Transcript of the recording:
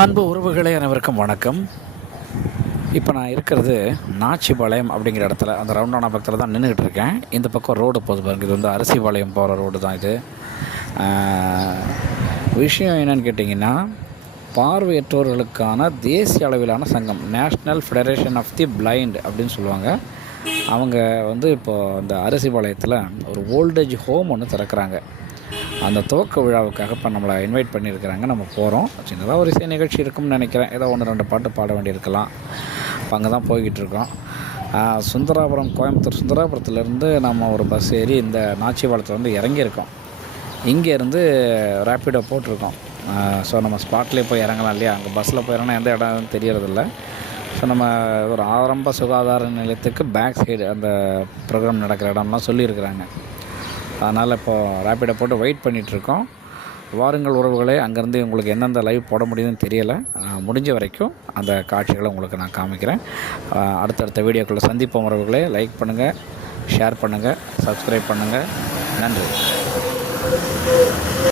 அன்பு உறவுகளே அனைவருக்கும் வணக்கம். இப்போ நான் இருக்கிறது நாச்சிபாளையம் அப்படிங்கிற இடத்துல, அந்த ரவுண்டானா பக்கத்தில் தான் நின்றுக்கிட்டு இருக்கேன். இந்த பக்கம் ரோடு போகுது பாருங்க, இது வந்து அரிசிபாளையம் போகிற ரோடு தான் இது. விஷயம் என்னென்னு கேட்டிங்கன்னா, பார்வையற்றோர்களுக்கான தேசிய அளவிலான சங்கம், national federation of the blind அப்படின்னு சொல்லுவாங்க. அவங்க வந்து இப்போது அந்த அரிசிபாளையத்தில் ஒரு ஓல்டேஜ் ஹோம் ஒன்று திறக்கிறாங்க. அந்த துவக்க விழாவுக்காக இப்போ நம்மளை இன்வைட் பண்ணியிருக்கிறாங்க. நம்ம போகிறோம். சின்னதாக ஒரு இசை நிகழ்ச்சி இருக்கும்னு நினைக்கிறேன். ஏதோ 1-2 பாட்டு பாட வேண்டியிருக்கலாம். இப்போ அங்கே தான் போய்கிட்டு இருக்கோம். சுந்தராபுரம், கோயம்புத்தூர் சுந்தராபுரத்துலேருந்து நம்ம ஒரு பஸ் ஏறி இந்த நாச்சிபாளையத்தில் வந்து இறங்கியிருக்கோம். இங்கேருந்து ரேப்பிடோ போட்டிருக்கோம். ஸோ நம்ம ஸ்பாட்லேயே போய் இறங்கலாம் இல்லையா? அங்கே பஸ்ஸில் போயிடறோன்னா எந்த இடம்னு தெரியறதில்ல. ஸோ நம்ம ஒரு ஆரம்ப சுகாதார நிலையத்துக்கு பேக் சைடு அந்த ப்ரோக்ராம் நடக்கிற இடம்லாம் சொல்லியிருக்கிறாங்க. அதனால் இப்போது ரேப்பிடோ போட்டு வெயிட் பண்ணிகிட்ருக்கோம். வாருங்கள் உறவுகளே, அங்கேருந்து உங்களுக்கு எந்தெந்த லைவ் போட முடியுதுன்னு தெரியலை. முடிஞ்ச வரைக்கும் அந்த காட்சிகளை உங்களுக்கு நான் காமிக்கிறேன். அடுத்தடுத்த வீடியோக்குள்ளே சந்திப்போம் உறவுகளே. லைக் பண்ணுங்கள், ஷேர் பண்ணுங்கள், சப்ஸ்கிரைப் பண்ணுங்கள். நன்றி.